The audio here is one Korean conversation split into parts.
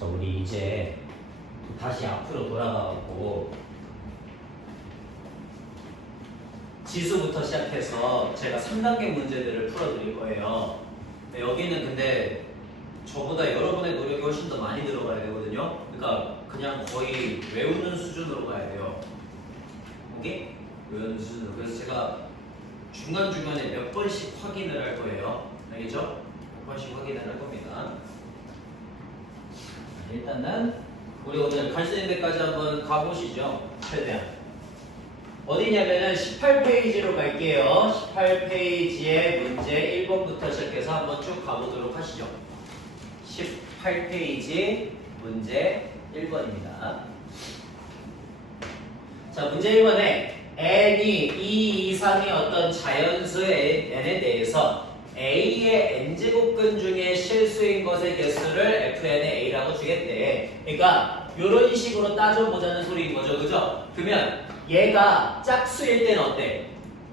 자, 우리 이제 다시 앞으로 돌아가고 지수부터 시작해서 제가 3단계 문제들을 풀어드릴 거예요. 네, 여기는 근데 저보다 여러분의 노력이 훨씬 더 많이 들어가야 되거든요. 그러니까 그냥 거의 외우는 수준으로 가야 돼요. 오케이? 외우는 수준으로. 그래서 제가 중간중간에 몇 번씩 확인을 할 거예요. 알겠죠? 몇 번씩 확인을 할 겁니다. 일단은 우리 오늘 갈 수 있는 데까지 한번 가보시죠. 최대한. 어디냐면은 18페이지로 갈게요. 18페이지의 문제 1번부터 시작해서 한번 쭉 가보도록 하시죠. 18페이지 문제 1번입니다. 자, 문제 1번에 n이 2 이상의 어떤 자연수의 n에 대해서 a의 n제곱근 중에 실수인 것의 개수를 fn의 a라고 주겠대. 그러니까 이런 식으로 따져보자는 소리인 거죠. 그죠? 그러면 얘가 짝수일 때는 어때?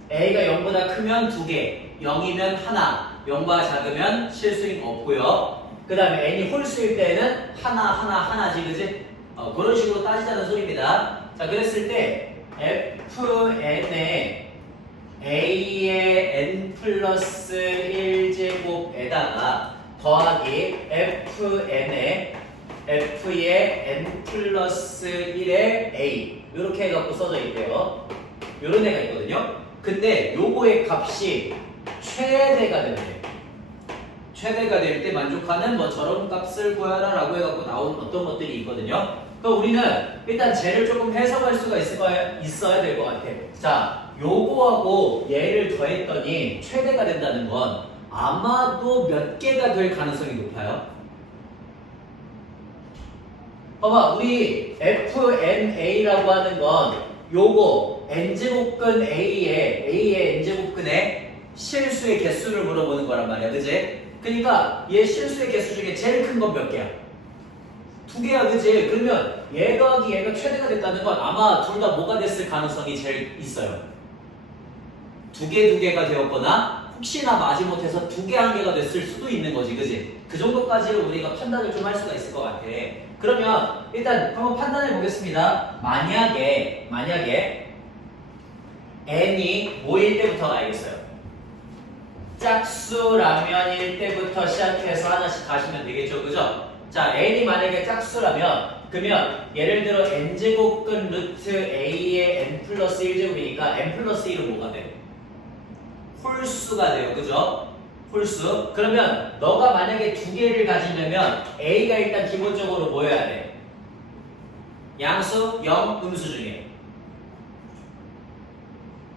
a가 0보다 크면 2개, 0이면 하나, 0보다 작으면 실수인 거 없고요. 그 다음에 n이 홀수일 때는 하나지, 그지? 그런 식으로 따지자는 소리입니다. 자, 그랬을 때 fn의 a의 n 플러스 1제곱에다가 더하기 fn의 n 플러스 1의 a 이렇게 해갖고 써져 있대요. 요런 애가 있거든요. 근데 요거의 값이 최대가 된대. 최대가 될 때 만족하는 뭐 저런 값을 구하라 라고 해갖고 나온 어떤 것들이 있거든요. 그럼 우리는 일단 쟤를 조금 해석할 수가 있어야 될 것 같아. 자, 요거하고 얘를 더했더니 최대가 된다는 건 아마도 몇 개가 될 가능성이 높아요? 봐봐, 우리 fna라고 하는 건 요거 n제곱근 a의 n제곱근의 실수의 개수를 물어보는 거란 말이야, 그지? 그러니까 얘 실수의 개수 중에 제일 큰 건 몇 개야? 2개야, 그지? 그러면 얘 더하기 얘가 최대가 됐다는 건 아마 둘 다 뭐가 됐을 가능성이 제일 있어요. 2개가 되었거나 혹시나 마지못해서 2개, 1개가 됐을 수도 있는 거지, 그지? 그 정도까지를 우리가 판단을 좀 할 수가 있을 것 같아. 그러면 일단 한번 판단해 보겠습니다. 만약에 n이 뭐일 때부터 알겠어요? 짝수라면일 때부터 시작해서 하나씩 가시면 되겠죠, 그죠? 자, n이 만약에 짝수라면 그러면 예를 들어 n제곱근 루트 a의 n 플러스 1제곱이니까 n 플러스 1은 뭐가 돼? 홀수가 돼요, 그죠? 홀수. 그러면 너가 만약에 2개를 가지려면 a가 일단 기본적으로 뭐여야 돼? 양수, 0, 음수 중에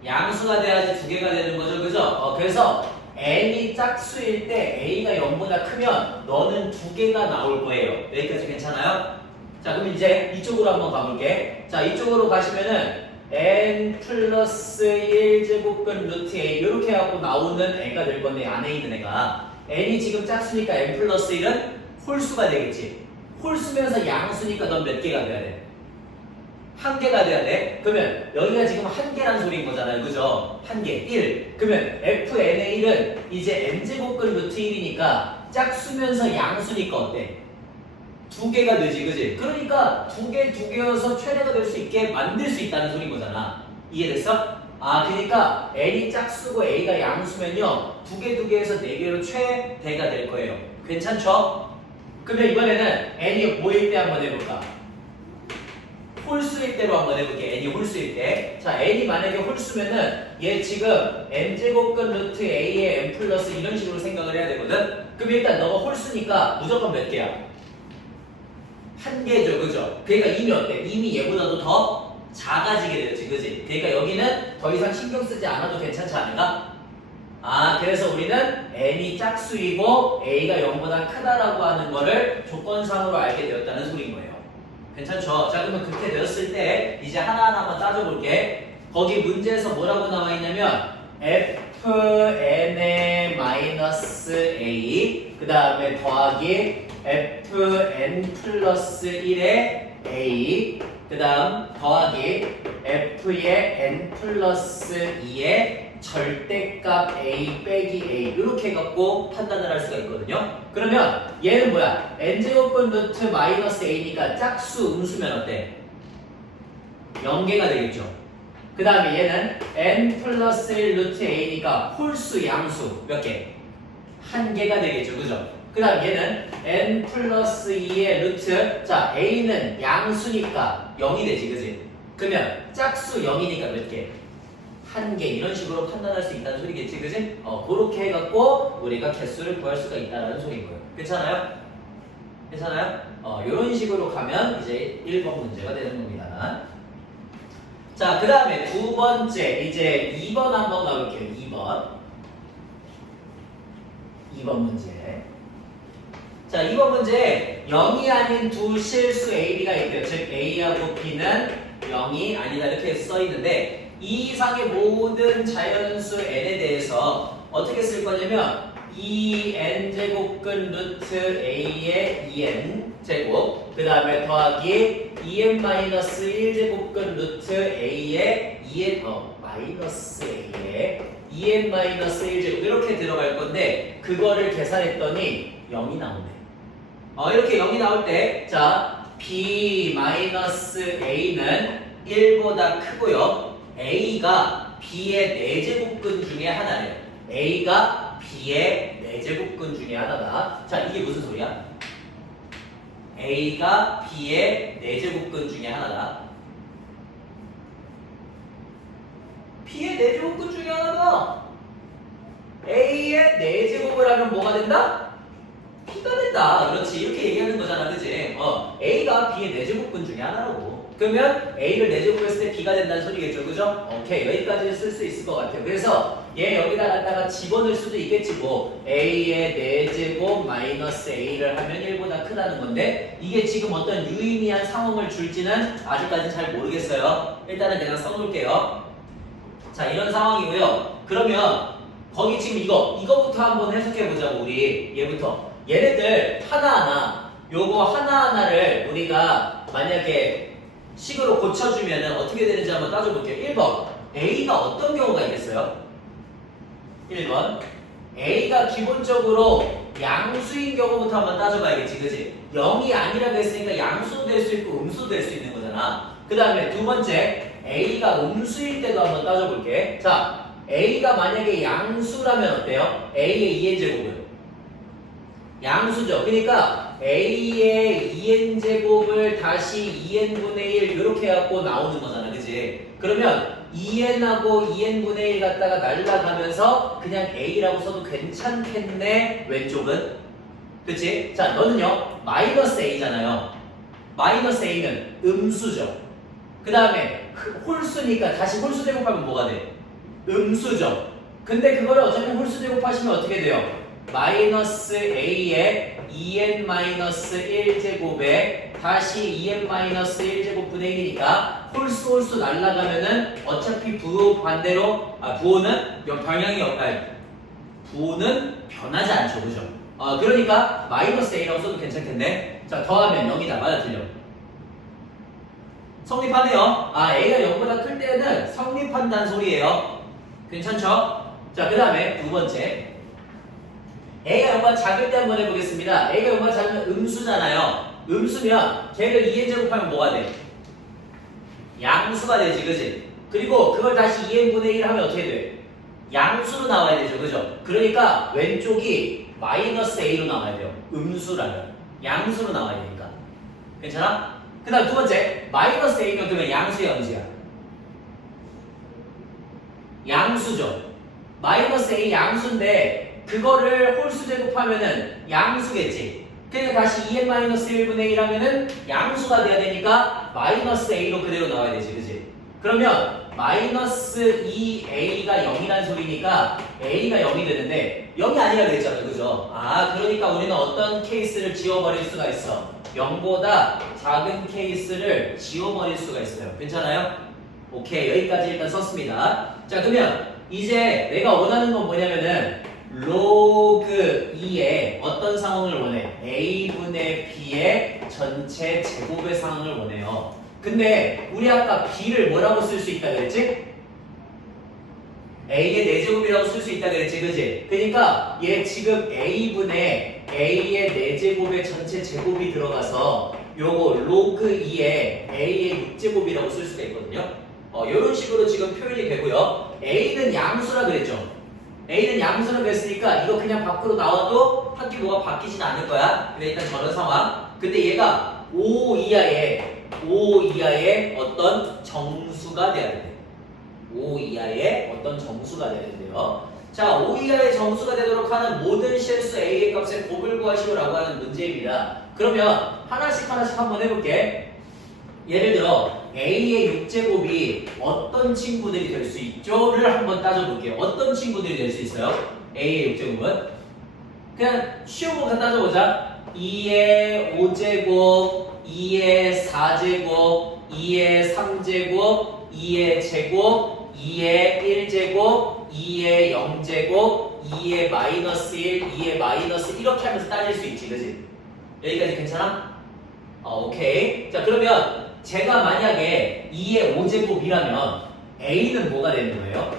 양수가 돼야지 2개가 되는 거죠, 그죠? 그래서 n이 짝수일 때 a가 0보다 크면 너는 2개가 나올 거예요. 여기까지 괜찮아요? 자, 그럼 이제 이쪽으로 한번 가볼게. 자, 이쪽으로 가시면은 n 플러스 1제곱근 루트 a 이렇게 해갖고 나오는 애가 될 건데 안에 있는 애가 n이 지금 짝수니까 n 플러스 1은 홀수가 되겠지. 홀수면서 양수니까 넌 몇 개가 돼야 돼? 1개가 돼야 돼. 그러면 여기가 지금 1개란 소리인 거잖아요, 그죠? 1개, 1. 그러면 fn의 1은 이제 n제곱근 루트 1이니까 짝수면서 양수니까 어때? 2개가 되지, 그지? 그러니까 2개여서 최대가 될 수 있게 만들 수 있다는 소린 거잖아. 이해됐어? 그러니까 n이 짝수고 a가 양수면요 2개에서 4개로 최대가 될 거예요. 괜찮죠? 그러면 이번에는 n이 뭐일 때 한번 해볼까? 홀수일 때로 한번 해볼게. n이 홀수일 때. 자, n이 만약에 홀수면은 얘 지금 n제곱근 루트 a의 n 플러스 이런 식으로 생각을 해야 되거든? 그럼 일단 너가 홀수니까 무조건 몇 개야? 1개죠, 그죠? 그러니까 이미 어때? 이미 얘보다도 더 작아지게 되었지, 그지? 그러니까 여기는 더 이상 신경 쓰지 않아도 괜찮지 않을까? 그래서 우리는 n이 짝수이고 a가 0보다 크다라고 하는 거를 조건상으로 알게 되었다는 소리인 거예요. 괜찮죠? 자, 그러면 그렇게 되었을 때 이제 하나하나 한번 따져볼게. 거기 문제에서 뭐라고 나와 있냐면 fn의 마이너스 a 그 다음에 더하기 fn 플러스 1의 a 그 다음 더하기 f의 n 플러스 2의 절대값 a 빼기 a 이렇게 해갖고 판단을 할 수가 있거든요. 그러면 얘는 뭐야? n제곱분 루트 마이너스 a니까 짝수 음수면 어때? 0개가 되겠죠. 그 다음에 얘는 n 플러스 1 루트 a니까 홀수 양수 몇 개? 1개가 되겠죠. 그죠? 그 다음 얘는 n 플러스 2의 루트 자 a는 양수니까 0이 되지 그지? 그러면 짝수 0이니까 몇 개? 1개 이런 식으로 판단할 수 있다는 소리겠지 그지? 그렇게 해갖고 우리가 개수를 구할 수가 있다는 소리인 거예요. 괜찮아요? 괜찮아요? 이런 식으로 가면 이제 1번 문제가 되는 겁니다. 자, 그 다음에 두 번째 이제 2번 한번 가볼게요. 2번 문제. 자, 2번 문제 0이 아닌 두 실수 A, B가 있대요. 즉 A하고 B는 0이 아니다 이렇게 써 있는데 이 이상의 모든 자연수 N에 대해서 어떻게 쓸 거냐면 2n제곱근 루트 A의 2n 제곱 그 다음에 더하기 2n-1제곱근 루트 A의 2n 마이너스 A의 2n-1제곱 이렇게 들어갈 건데 그거를 계산했더니 0이 나오네. 이렇게 0이 나올 때 자 b-a는 1보다 크고요. a가 b의 4제곱근 중에 하나예요. a가 b의 4제곱근 중에 하나다. 자 이게 무슨 소리야? a가 b의 4제곱근 중에 하나다. b의 4제곱근 중에 하나다. a의 4제곱을 하면 뭐가 된다? b가 된다. 그렇지. 이렇게 얘기하는 거잖아. 그치? a가 b의 4제곱근 중에 하나라고. 그러면 a를 4제곱했을 때 b가 된다는 소리겠죠. 그죠? 오케이. 여기까지는 쓸 수 있을 것 같아요. 그래서 얘 여기다 갖다가 집어넣을 수도 있겠지 뭐. a의 4제곱 마이너스 a를 하면 1보다 크다는 건데 이게 지금 어떤 유의미한 상황을 줄지는 아직까지 잘 모르겠어요. 일단은 그냥 써놓을게요. 자 이런 상황이고요. 그러면 거기 지금 이거부터 한번 해석해보자고 우리 얘부터. 얘네들 하나하나 요거 하나하나를 우리가 만약에 식으로 고쳐주면 어떻게 되는지 한번 따져볼게요. 1번 A가 어떤 경우가 있겠어요? 1번 A가 기본적으로 양수인 경우부터 한번 따져봐야겠지 그치? 0이 아니라고 했으니까 양수도 될 수 있고 음수도 될 수 있는 거잖아. 그 다음에 두 번째 A가 음수일 때도 한번 따져볼게. 자 A가 만약에 양수라면 어때요? A의 2n제곱은 양수죠. 그러니까 A의 2n제곱을 다시 2n분의 1 이렇게 해갖고 나오는 거잖아. 그치? 그러면 2n하고 2n분의 1 갖다가 날라가면서 그냥 A라고 써도 괜찮겠네. 왼쪽은. 그치? 자 너는요. 마이너스 A잖아요. 마이너스 A는 음수죠. 그 다음에 홀수니까 다시 홀수 제곱하면 뭐가 돼? 음수죠. 근데 그거를 어차피 홀수 제곱하시면 어떻게 돼요? 마이너스 a의 2n-1제곱에 다시 2n-1제곱분의 1이니까 홀수 날라가면은 어차피 부호 반대로 부호는 방향이 부호는 변하지 않죠. 그죠? 그러니까 마이너스 a라고 써도 괜찮겠네. 자 더하면 0이다. 맞아 틀려? 성립하네요. a가 0보다 클 때는 성립한다는 소리예요. 괜찮죠? 자 그 다음에 두 번째 A가 0보다 작을 때 한번 해보겠습니다. A가 0보다 작으면 음수잖아요. 음수면 걔를 2n제곱하면 뭐가 돼? 양수가 되지 그지? 그리고 그걸 다시 2n분의 1 하면 어떻게 돼? 양수로 나와야 되죠. 그죠? 그러니까 왼쪽이 마이너스 A로 나와야 돼요. 음수라면 양수로 나와야 되니까. 괜찮아? 그 다음 두 번째 마이너스 A면 그러면 양수야 음수야? 양수죠. 마이너스 A 양수인데 그거를 홀수 제곱하면은 양수겠지. 그러니까 다시 2n-1분의 1 하면은 양수가 돼야 되니까 마이너스 A로 그대로 나와야 되지. 그치? 그러면 마이너스 2A가 0이란 소리니까 A가 0이 되는데 0이 아니라 그랬잖아요. 그죠? 그러니까 우리는 어떤 케이스를 지워버릴 수가 있어. 0보다 작은 케이스를 지워버릴 수가 있어요. 괜찮아요? 오케이. 여기까지 일단 썼습니다. 자 그러면 이제 내가 원하는 건 뭐냐면은 로그 2의 어떤 상황을 원해? A분의 B의 전체 제곱의 상황을 원해요. 근데 우리 아까 B를 뭐라고 쓸 수 있다 그랬지? A의 4제곱이라고 쓸 수 있다 그랬지, 그지? 그러니까 얘 지금 A분의 A의 4제곱의 전체 제곱이 들어가서 요거 로그 2의 A의 6제곱이라고 쓸 수가 있거든요. 요런 식으로 지금 표현이 되고요. A는 양수라 그랬죠. A는 양수라 그랬으니까 이거 그냥 밖으로 나와도 학기 뭐가 바뀌진 않을 거야. 근데 일단 저런 상황. 근데 얘가 5 이하의 어떤 정수가 돼야 돼. 5 이하의 어떤 정수가 되는데요. 자, 5 이하의 정수가 되도록 하는 모든 실수 A의 값의 곱을 구하시오라고 하는 문제입니다. 그러면 하나씩 한번 해볼게. 예를 들어 A의 6제곱이 어떤 친구들이 될 수 있죠?를 한번 따져볼게요. 어떤 친구들이 될 수 있어요? A의 6제곱은? 그냥 쉬운 거 따져보자. 2의 5제곱, 2의 4제곱, 2의 3제곱, 2의 제곱, 2의 1제곱, 2의 0제곱, 2의 마이너스 1, 2의 마이너스 이렇게 하면서 따질 수 있지, 그치? 여기까지 괜찮아? 오케이. 자, 그러면 제가 만약에 2의 5제곱이라면 A는 뭐가 되는 거예요?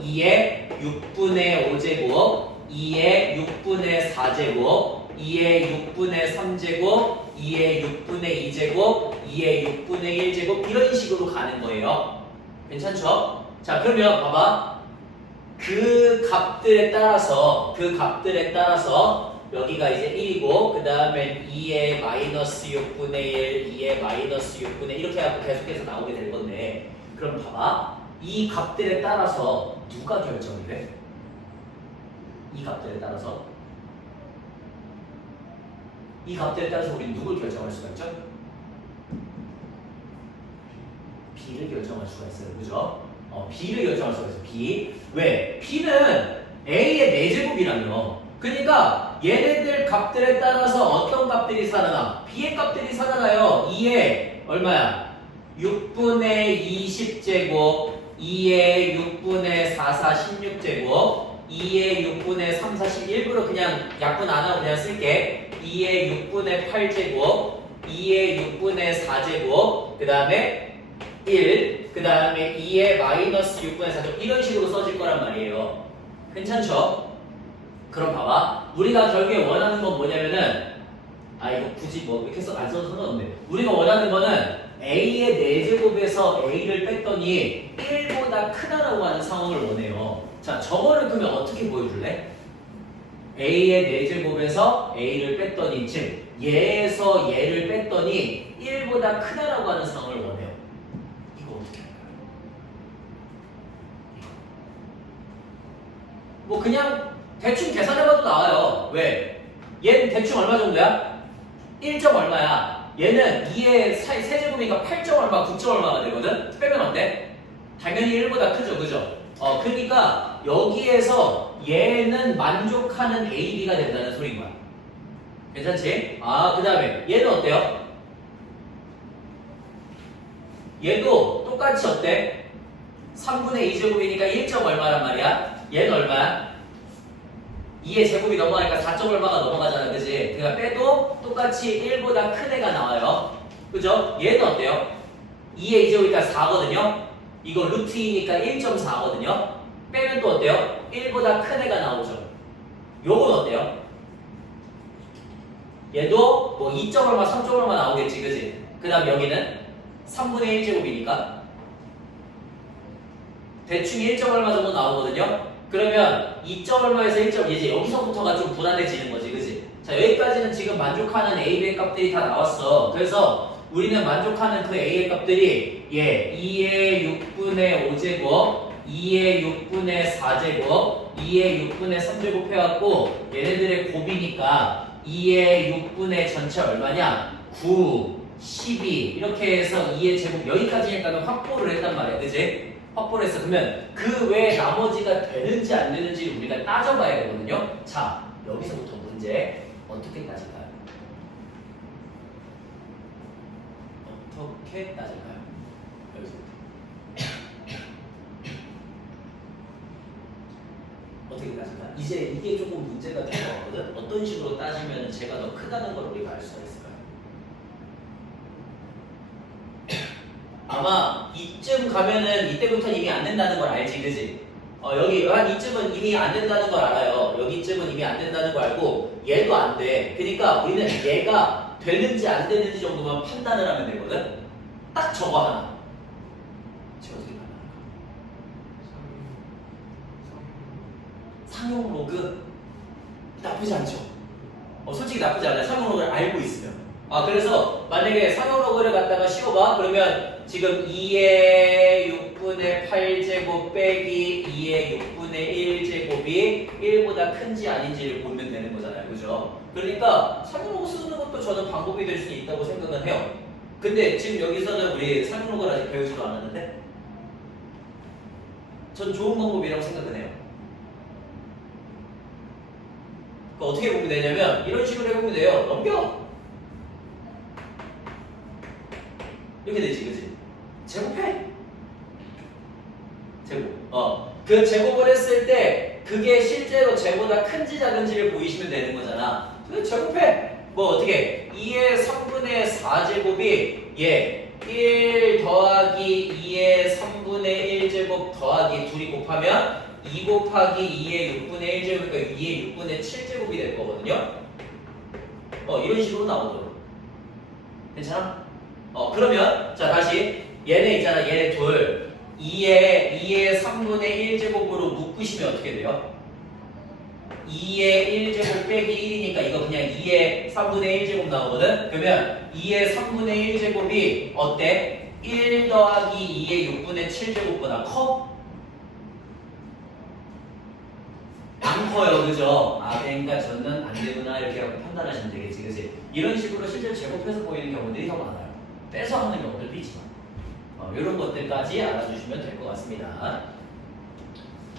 2의 6분의 5제곱, 2의 6분의 4제곱, 2의 6분의 3제곱, 2의 6분의 2제곱, 2의 6분의 1제곱 이런 식으로 가는 거예요. 괜찮죠? 자, 그러면 봐봐. 그 값들에 따라서 여기가 이제 1이고 그 다음에 2의 마이너스 6분의 1, 2의 마이너스 6분의 1 이렇게 하고 계속해서 나오게 될 건데 그럼 봐봐. 이 값들에 따라서 누가 결정이 돼? 이 값들에 따라서 우리는 누굴 결정할 수가 있죠? B를 결정할 수가 있어요. 그죠? B를 결정할 수가 있어요. B. 왜? B는 A의 4제곱이라며. 그러니까 얘네들 값들에 따라서 어떤 값들이 살아나? B의 값들이 살아나요. 2의 얼마야? 6분의 20제곱, 2의 6분의 4, 16제곱, 2의 6분의 3, 4, 11부로 그냥 약분 안 하고 그냥 쓸게. 2의 6분의 8제곱, 2의 6분의 4제곱, 그 다음에 1, 그 다음에 2의 마이너스 6분의 4제곱 이런 식으로 써질 거란 말이에요. 괜찮죠? 그럼 봐봐. 우리가 결국에 원하는 건 뭐냐면은 이거 굳이 뭐 이렇게 안 써도 상관없는데 우리가 원하는 거는 A의 4제곱에서 A를 뺐더니 1보다 크다라고 하는 상황을 원해요. 자, 저거를 그러면 어떻게 보여줄래? A의 4제곱에서 A를 뺐더니 즉 얘에서 얘를 뺐더니 1보다 크다라고 하는 상황을 원해요. 이거 어떻게 할까요? 뭐 그냥 대충 계산해봐도 나와요. 왜? 얘는 대충 얼마 정도야? 1점 얼마야? 얘는 2의 세제곱이니까 8점 얼마, 9점 얼마가 되거든? 빼면 어때? 당연히 1보다 크죠, 그죠? 그러니까 여기에서 얘는 만족하는 A, B가 된다는 소리인 거야. 괜찮지? 그 다음에 얘는 어때요? 얘도 똑같이 어때? 3분의 2제곱이니까 1점 얼마란 말이야? 얘는 얼마야? 2의 제곱이 넘어가니까 4점 얼마가 넘어가잖아, 그지? 그러니까 빼도 똑같이 1보다 큰 애가 나와요. 그죠? 얘는 어때요? 2의 2제곱이니까 4거든요? 이거 루트 2니까 1.4거든요? 빼면 또 어때요? 1보다 큰 애가 나오죠. 요건 어때요? 얘도 뭐 2점 얼마, 3점 얼마 나오겠지, 그지? 그 다음 여기는 3분의 1제곱이니까 대충 1점 얼마 정도 나오거든요? 그러면 2점 얼마에서 1점 이제 여기서부터가 좀 불안해지는 거지, 그지? 자, 여기까지는 지금 만족하는 A의 값들이 다 나왔어. 그래서 우리는 만족하는 그 A의 값들이 2의 6분의 5제곱, 2의 6분의 4제곱, 2의 6분의 3제곱 해갖고 얘네들의 곱이니까 2의 6분의 전체 얼마냐? 9, 12 이렇게 해서 2의 제곱 여기까지니까 확보를 했단 말이야, 그지? 확보를 했어. 그러면 그 외에 나머지가 되는지 안 되는지 우리가 따져봐야 되거든요. 자, 여기서부터 문제 어떻게 따질까요? 어떻게 따질까요? 여기서부터 어떻게 따질까요? 이제 이게 조금 문제가 될 것 같거든. 어떤 식으로 따지면 제가 더 크다는 걸 우리가 알 수가 있을까요? 아마 이쯤 가면은 이때부터 이미 안 된다는 걸 알지, 그지? 여기 한 이쯤은 이미 안 된다는 걸 알아요. 여기쯤은 이미 안 된다는 걸 알고 얘도 안 돼. 그러니까 우리는 얘가 되는지 안 되는지 정도만 판단을 하면 되거든. 딱 저거 하나. 제가 어떻게 판단할까? 상용 로그 나쁘지 않죠. 솔직히 나쁘지 않아요. 상용 로그를 알고 있으면. 그래서 만약에 상용 로그를 갖다가 씌워봐. 그러면 지금 2의 6분의 8제곱 빼기 2의 6분의 1제곱이 1보다 큰지 아닌지를 보면 되는 거잖아요. 그죠? 그러니까 상용 로그 쓰는 것도 저는 방법이 될 수 있다고 생각은 해요. 근데 지금 여기서는 우리 상용 로그를 아직 배우지도 않았는데 전 좋은 방법이라고 생각은 해요. 그러니까 어떻게 보면 되냐면 이런 식으로 해보면 돼요. 넘겨! 이렇게 되지, 그치? 제곱해! 제곱. 그 제곱을 했을 때 그게 실제로 쟤보다 큰지 작은지를 보이시면 되는 거잖아. 그래서 제곱해! 뭐 어떻게 2의 3분의 4제곱이 1 더하기 2의 3분의 1제곱 더하기 둘이 곱하면 2 곱하기 2의 6분의 1제곱, 그러니까 2의 6분의 7제곱이 될 거거든요. 이런 식으로 나오죠. 괜찮아? 그러면 자 다시 얘네 있잖아. 얘네 둘 2의 3분의 1제곱으로 묶으시면 어떻게 돼요? 2의 1제곱 빼기 1이니까 이거 그냥 2의 3분의 1제곱 나오거든? 그러면 2의 3분의 1제곱이 어때? 1 더하기 2의 6분의 7제곱보다 커? 안 커요, 그죠? 그러니까 저는 안 되구나 이렇게 하고 판단하시면 되겠지, 그치? 이런 식으로 실제로 제곱해서 보이는 경우들이 더 많아요. 빼서 하는 경우들도 있지만 이런 것들까지 알아주시면 될 것 같습니다.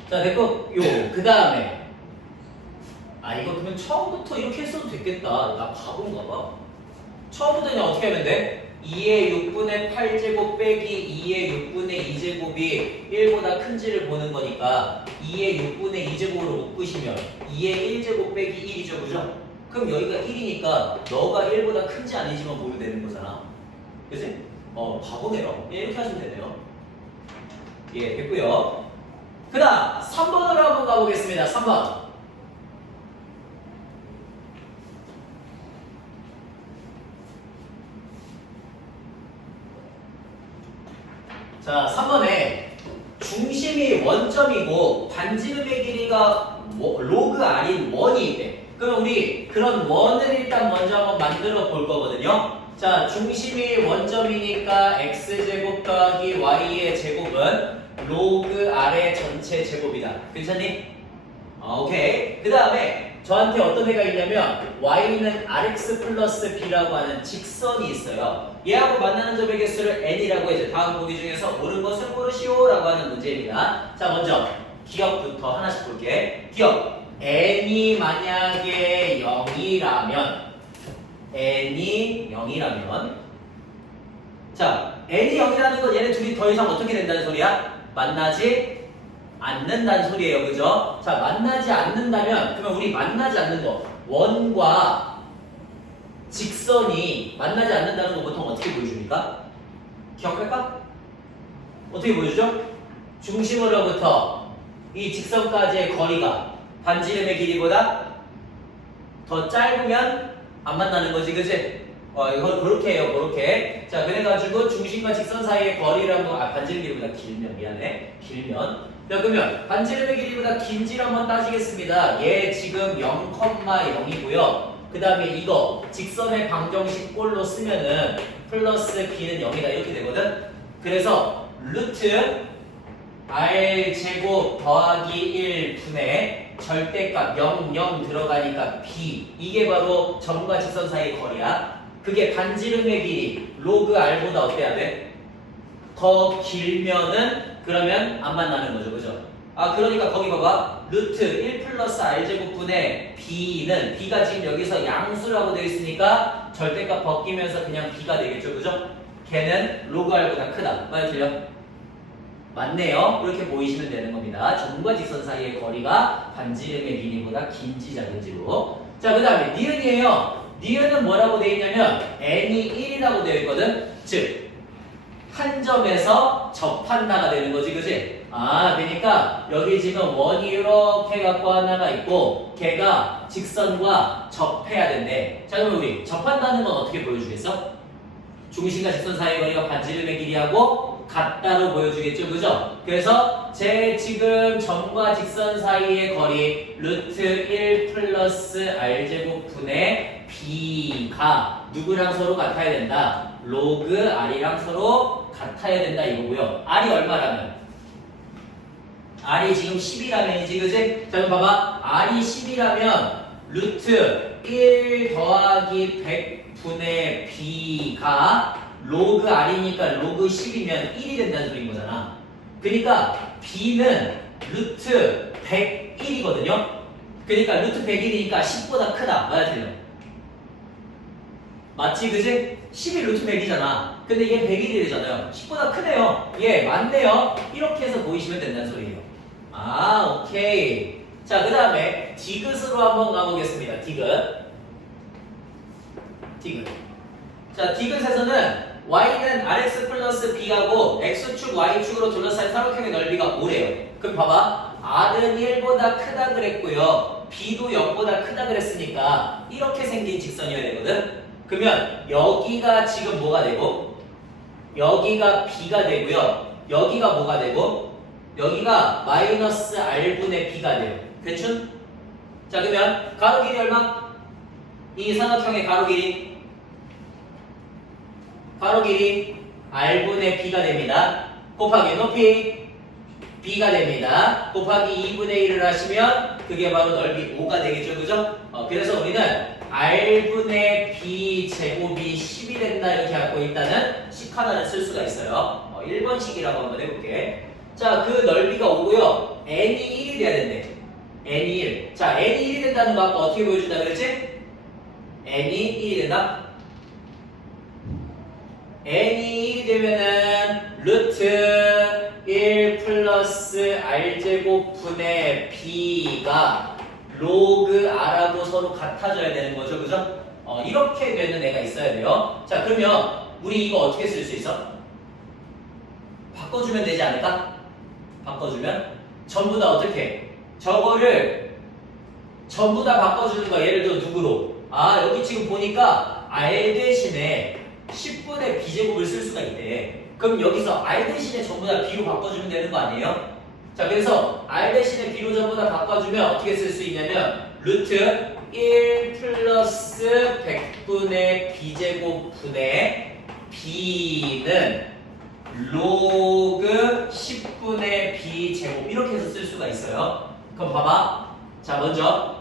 자, 됐고 그 다음에 이거 그러면 처음부터 이렇게 했어도 됐겠다. 나 바본가 봐. 처음부터 그냥 어떻게 하면 돼? 2의 6분의 8제곱 빼기 2의 6분의 2제곱이 1보다 큰지를 보는 거니까 2의 6분의 2제곱으로 묶으시면 2의 1제곱 빼기 1이죠, 그죠? 그럼 여기가 1이니까 너가 1보다 큰지 아니지만 보면 되는 거잖아. 그치? 바보네요. 이렇게 하시면 되네요. 됐고요. 그 다음 3번으로 한번 가보겠습니다. 3번. 자, 3번에 중심이 원점이고 반지름의 길이가 로그 아닌 원이 있대. 그럼 우리 그런 원을 일단 먼저 한번 만들어 볼 거거든요. 자, 중심이 원점이니까 x제곱 더하기 y의 제곱은 로그 r의 전체 제곱이다. 괜찮니? 오케이. 그 다음에 저한테 어떤 애가 있냐면 y는 rx 플러스 b라고 하는 직선이 있어요. 얘하고 만나는 점의 개수를 n이라고 해서 다음 보기 중에서 옳은 것을 고르시오 라고 하는 문제입니다. 자, 먼저 기억부터 하나씩 볼게. 기억. n이 만약에 0이라면 자, n이 0이라는 건 얘네 둘이 더 이상 어떻게 된다는 소리야? 만나지 않는다는 소리예요. 그죠? 자, 만나지 않는다면 그러면 우리 만나지 않는 거 원과 직선이 만나지 않는다는 거 보통 어떻게 보여줍니까? 기억할까? 어떻게 보여주죠? 중심으로부터 이 직선까지의 거리가 반지름의 길이보다 더 짧으면 안 만나는 거지, 그치? 이걸 그렇게 해요, 그렇게. 자, 그래가지고 중심과 직선 사이의 거리를 한번, 반지름 길이보다 길면, 미안해. 길면. 자, 그러면 반지름의 길이보다 긴지를 한번 따지겠습니다. 얘 지금 0,0이고요. 그 다음에 이거 직선의 방정식 꼴로 쓰면은 플러스 b는 0이다 이렇게 되거든. 그래서 루트 r제곱 더하기 1 분의 절대값 0, 0 들어가니까 b. 이게 바로 점과 직선 사이의 거리야. 그게 반지름의 길이 로그 r보다 어때야 돼? 더 길면은 그러면 안 만나는 거죠, 그죠? 그러니까 거기 봐봐. 루트 1 플러스 r제곱분의 b는 b가 지금 여기서 양수라고 되어 있으니까 절대값 벗기면서 그냥 b가 되겠죠, 그죠? 걔는 로그 r보다 크다. 맞아, 틀려? 맞네요. 이렇게 보이시면 되는 겁니다. 점과 직선 사이의 거리가 반지름의 길이보다 긴지 작은지로. 자, 그 다음에 니은이에요. 니은은 뭐라고 되어 있냐면 n이 1이라고 되어 있거든. 즉, 한 점에서 접한다가 되는 거지, 그지? 아, 그러니까 여기 지금 원이 이렇게 갖고 하나가 있고 걔가 직선과 접해야 된대. 자, 그럼 우리 접한다는 건 어떻게 보여주겠어? 중심과 직선 사이의 거리가 반지름의 길이하고 같다로 보여주겠죠, 그죠? 그래서 제 지금 점과 직선 사이의 거리 루트 1 플러스 r제곱 분의 b가 누구랑 서로 같아야 된다? 로그 r이랑 서로 같아야 된다 이거고요. r이 얼마라면? r이 지금 10이라면이지, 그지? 자, 그럼 봐봐. r이 10이라면 루트 1 더하기 100분의 b가 로그 r이니까 로그 10이면 1이 된다는 소리인 거잖아. 그러니까 b는 루트 101이거든요. 그러니까 루트 101이니까 10보다 크다. 맞아, 틀려? 맞지, 그지? 10이 루트 100이잖아. 근데 얘 101이잖아요. 10보다 크네요. 예, 맞네요. 이렇게 해서 보이시면 된다는 소리예요. 아, 오케이. 자, 그 다음에 디귿으로 한번 가보겠습니다. 디귿. 자, 디귿에서는 y는 rx 플러스 b하고 x축, y축으로 둘러싸인 삼각형의 넓이가 5래요. 그럼 봐봐. r은 1보다 크다 그랬고요. b도 0보다 크다 그랬으니까 이렇게 생긴 직선이어야 되거든. 그러면 여기가 지금 뭐가 되고 여기가 b가 되고요. 여기가 뭐가 되고 여기가 마이너스 r분의 b가 돼요. 괜찮? 자, 그러면 가로 길이 얼마? 이 삼각형의 가로 길이 r분의 b가 됩니다. 곱하기 높이 b가 됩니다. 곱하기 2분의 1을 하시면 그게 바로 넓이 5가 되겠죠, 그죠? 그래서 우리는 r분의 b 제곱이 10이 된다 이렇게 갖고 있다는 식 하나를 쓸 수가 있어요. 1번식이라고 한번 해볼게. 자, 그 넓이가 5고요. n이 1이 돼야 된대. n이 1. 자, n이 1이 된다는 거 아까 어떻게 보여준다 그랬지? n이 1이 된다. n이 1이 되면은 루트 1 플러스 r제곱 분의 b가 로그 r하고 서로 같아져야 되는 거죠, 그죠? 이렇게 되는 애가 있어야 돼요. 자, 그러면 우리 이거 어떻게 쓸 수 있어? 바꿔주면 되지 않을까? 바꿔주면 전부 다 어떻게? 저거를 전부 다 바꿔주는 거야. 예를 들어 누구로? 아, 여기 지금 보니까 r 대신에 10분의 b제곱을 쓸 수가 있대. 그럼 여기서 r 대신에 전부 다 b로 바꿔주면 되는 거 아니에요? 자, 그래서 r 대신에 b로 전부 다 바꿔주면 어떻게 쓸 수 있냐면 루트 1 플러스 100분의 b제곱 분의 b는 로그 10분의 b제곱 이렇게 해서 쓸 수가 있어요. 그럼 봐봐. 자, 먼저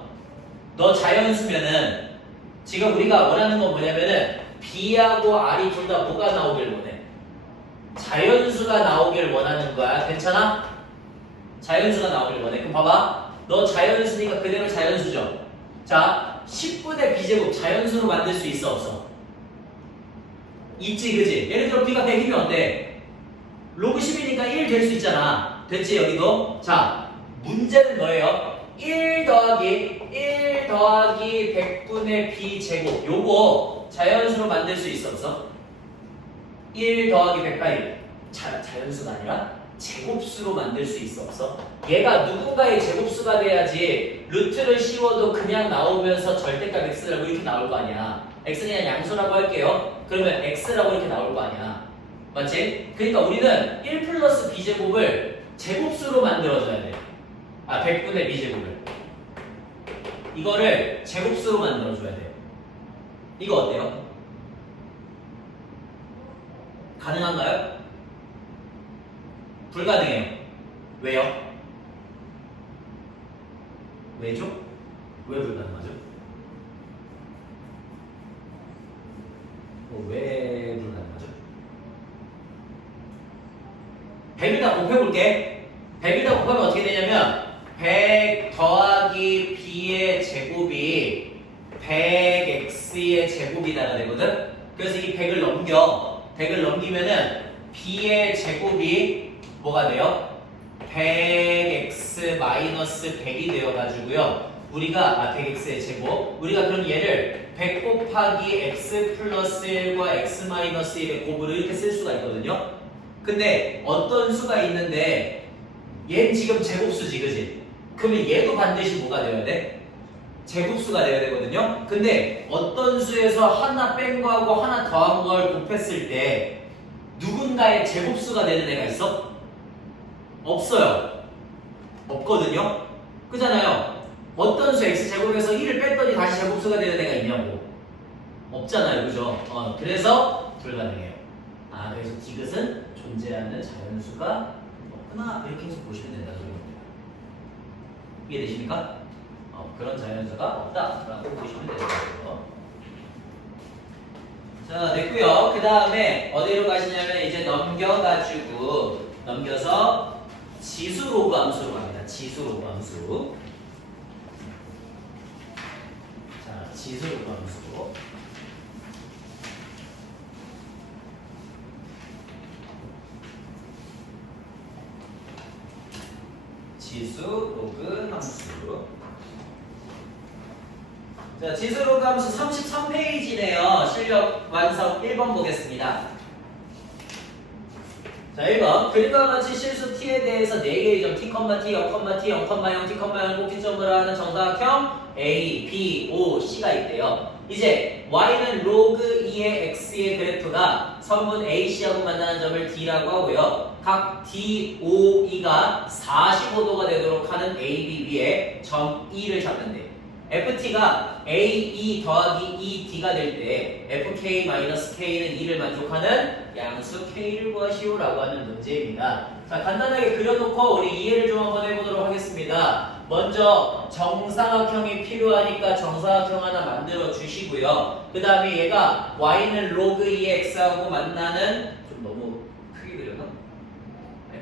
너 자연수면은 지금 우리가 원하는 건 뭐냐면은 b하고 r이 둘 다 뭐가 나오길 원해? 자연수가 나오길 원하는 거야. 괜찮아? 자연수가 나오길 원해. 그럼 봐봐. 너 자연수니까 그대로 자연수죠. 자, 10분의 b제곱 자연수로 만들 수 있어 없어? 있지, 그지? 예를 들어 b가 100이면 어때? 로그 10이니까 1 될 수 있잖아. 됐지, 여기도? 자, 문제는 뭐예요? 1 더하기 100분의 b제곱 요거 자연수로 만들 수 있어 없어? 1 더하기 100가 1 자연수가 아니라 제곱수로 만들 수 있어 없어? 얘가 누군가의 제곱수가 돼야지 루트를 씌워도 그냥 나오면서 절대값 x라고 이렇게 나올 거 아니야. x는 그냥 양수라고 할게요. 그러면 x라고 이렇게 나올 거 아니야. 맞지? 그러니까 우리는 1 플러스 b제곱을 제곱수로 만들어줘야 돼. 100분의 b제곱을. 이거를 제곱수로 만들어줘야 돼. 이거 어때요? 가능한가요? 불가능해요. 왜요? 왜죠? 왜 불가능하죠? 왜 불가능하죠? 100에다 곱해볼게. 100에다 곱하면 어떻게 되냐면 100 더하기 b의 제곱이 100x의 제곱이다가 되거든? 그래서 이 100을 넘기면은 b의 제곱이 뭐가 돼요? 100x 마이너스 100이 되어가지고요. 우리가 100x의 제곱. 우리가 그럼 얘를 100 곱하기 x 플러스 1과 x 마이너스 1의 곱으로 이렇게 쓸 수가 있거든요. 근데 어떤 수가 있는데 얘는 지금 제곱수지, 그지? 그러면 얘도 반드시 뭐가 되어야 돼? 제곱수가 되어야 되거든요. 근데 어떤 수에서 하나 뺀 거하고 하나 더한 걸 곱했을 때 누군가의 제곱수가 되는 애가 있어? 없어요. 없거든요. 그잖아요. 어떤 수 x제곱에서 1을 뺐더니 다시 제곱수가 되는 애가 있냐고. 없잖아요. 그죠? 그래서 불가능해요. 그래서 디귿은 존재하는 자연수가 없구나. 이렇게 해서 보시면 된다는 소리입니다. 이해되십니까? 그런 자연수가 없다라고 보시면 되는 거고요. 자, 됐고요. 그 다음에 어디로 가시냐면 이제 넘겨서 지수 로그 함수로 갑니다. 지수 로그 함수. 자, 지수 로그 함수. 지수 로그 함수. 자, 지수 로그 함수 33페이지네요. 실력 완성 1번 보겠습니다. 자, 1번. 그림과 같이 실수 t에 대해서 4개의 점 t, t, 0, t, 0, t, 0, 꼭지점으로 하는 정사각형 A, B, O, C가 있대요. 이제 y는 로그 2의 x의 그래프가 선분 AC하고 만나는 점을 D라고 하고요. 각 D, O, E가 45도가 되도록 하는 AB 위에 점 E를 잡는데 FT가 AE 더하기 ED가 될 때 FK-K는 2를 만족하는 양수 K를 구하시오 라고 하는 문제입니다. 자, 간단하게 그려놓고 우리 이해를 좀 한번 해보도록 하겠습니다. 먼저 정사각형이 필요하니까 정사각형 하나 만들어 주시고요. 그 다음에 얘가 y는 로그 2x하고 만나는 좀 너무 크게 그려나?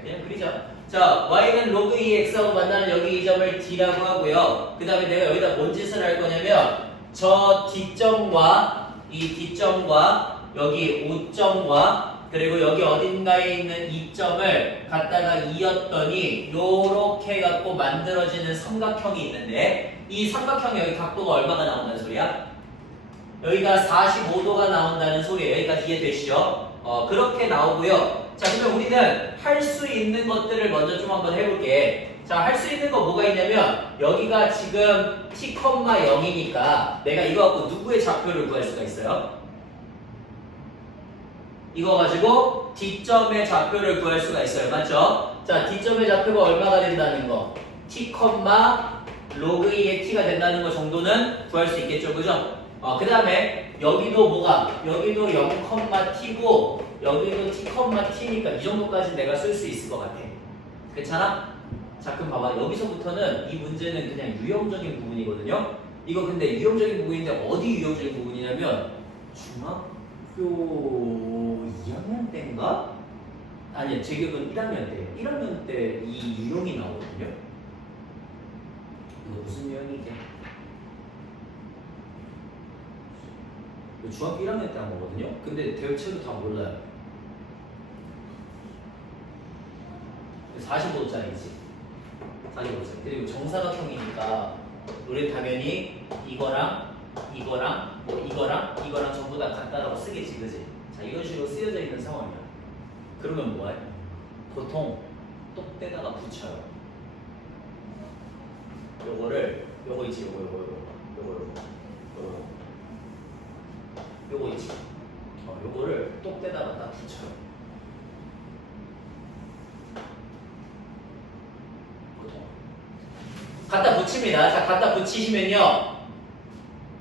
그냥 그리자. 자, y는 로그 2x하고 만나는 여기 이 점을 d라고 하고요. 그 다음에 내가 여기다 뭔 짓을 할 거냐면 저 D점과 이 D점과 여기 O점과 그리고 여기 어딘가에 있는 이 점을 갖다가 이었더니 요렇게 갖고 만들어지는 삼각형이 있는데 이 삼각형 여기 각도가 얼마가 나온다는 소리야? 여기가 45도가 나온다는 소리예요. 여기까지 이해되시죠? 그렇게 나오고요. 자, 그러면 우리는 할 수 있는 것들을 먼저 좀 한번 해볼게. 자, 할 수 있는 거 뭐가 있냐면 여기가 지금 t, 0이니까 내가 이거 갖고 누구의 좌표를 구할 수가 있어요? 이거 가지고 D점의 좌표를 구할 수가 있어요. 맞죠? 자, D점의 좌표가 얼마가 된다는 거? t, 로그 2의 t가 된다는 거 정도는 구할 수 있겠죠. 그죠? 그 다음에 여기도 뭐가? 여기도 0,t고 여기도 t, t니까 이 정도까지 내가 쓸 수 있을 것 같아. 괜찮아? 자, 그럼 봐봐. 여기서부터는 이 문제는 그냥 유형적인 부분이거든요. 이거 근데 유형적인 부분인데 어디 유형적인 부분이냐면 중학교 2학년 때인가? 아니야, 제 기억은 1학년 때. 1학년 때 이 유형이 나오거든요. 이거 무슨 유형이지? 중학교 1학년 때 한 거거든요. 근데 대체로 다 몰라요. 45도짜리지. 45도짜리. 그리고 정사각형이니까 우리 당연히 이거랑 이거랑 전부 다 같다라고 쓰겠지, 그지? 자, 이런 식으로 쓰여져 있는 상황이야. 그러면 뭐해? 보통 똑대다가 붙여요. 요거 있지, 요거 있지. 요거를 똑대다가 딱 붙여요. 보통 갖다 붙입니다. 자, 갖다 붙이시면요.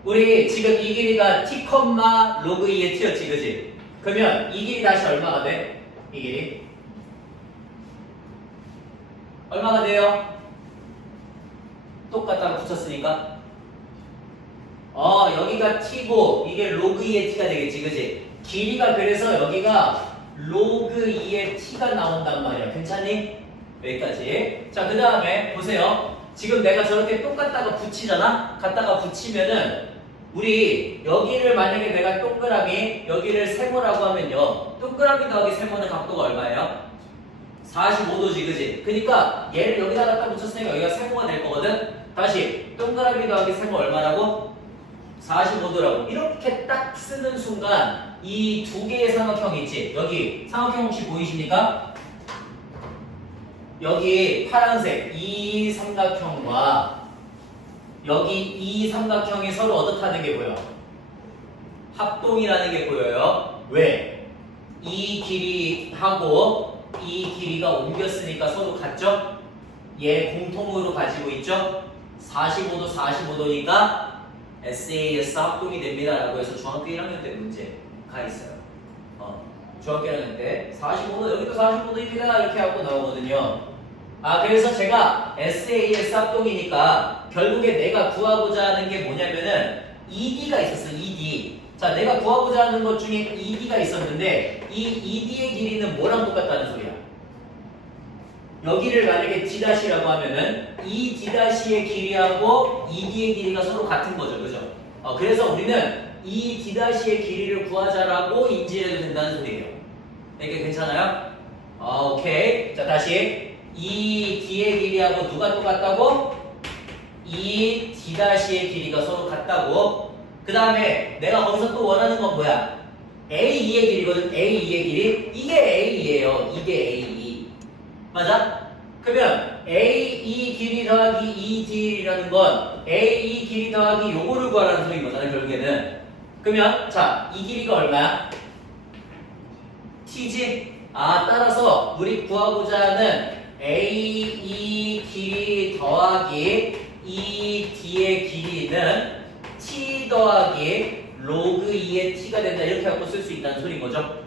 우리 지금 이 길이가 t, 로그 2의 t였지, 그지? 그러면 이 길이 다시 얼마가 돼? 이 길이 얼마가 돼요? 똑같다고 붙였으니까 여기가 t고 이게 로그 2의 t가 되겠지, 그지? 길이가 그래서 여기가 로그 2의 t가 나온단 말이야. 괜찮니? 여기까지. 자, 그 다음에 보세요. 지금 내가 저렇게 똑같다가 붙이잖아? 갖다가 붙이면은 우리 여기를 만약에 내가 동그라미 여기를 세모라고 하면요. 동그라미 더하기 세모는 각도가 얼마예요? 45도지, 그지? 그러니까 얘를 여기다 갖다 붙였으니까 여기가 세모가 될 거거든? 다시 동그라미 더하기 세모 얼마라고? 45도라고. 이렇게 딱 쓰는 순간 이 두 개의 삼각형이 있지? 여기 삼각형 혹시 보이십니까? 여기 파란색 이 삼각형과 여기 이 삼각형이 서로 어떻다는 게 보여? 합동이라는 게 보여요. 왜? 이 길이하고 이 길이가 옮겼으니까 서로 같죠? 얘 공통으로 가지고 있죠? 45도 45도니까 SAS 합동이 됩니다 라고 해서 중학교 1학년 때 문제가 있어요. 중학교 1학년 때 45도 여기도 45도입니다 이렇게 하고 나오거든요. 그래서 제가 SAS 합동이니까 결국에 내가 구하고자 하는 게 뭐냐면은 ED가 있었어요. ED. 자, 내가 구하고자 하는 것 중에 ED가 있었는데 이 ED의 길이는 뭐랑 똑같다는 소리야? 여기를 만약에 D'라고 하면은 이 D'의 길이하고 ED의 길이가 서로 같은 거죠. 그죠? 그래서 우리는 이 D'의 길이를 구하자라고 인지해도 된다는 소리예요. 이게 괜찮아요? 오케이. 자, 다시 이 D의 길이하고 누가 똑같다고? 이 D'의 길이가 서로 같다고. 그 다음에 내가 거기서 또 원하는 건 뭐야? A2의 길이거든. A2의 길이. 이게 A예요. 이게 A2. 맞아? 그러면 A2 길이 더하기 2D라는 건 A2 길이 더하기 요거를 구하라는 소리인 거잖아요. 결국에는. 그러면 자, 이 길이가 얼마야? T지? 따라서 우리 구하고자 하는 A2 길이 더하기 2D의 길이는 T 더하기 로그 2의 T가 된다. 이렇게 갖고 쓸 수 있다는 소리인 거죠.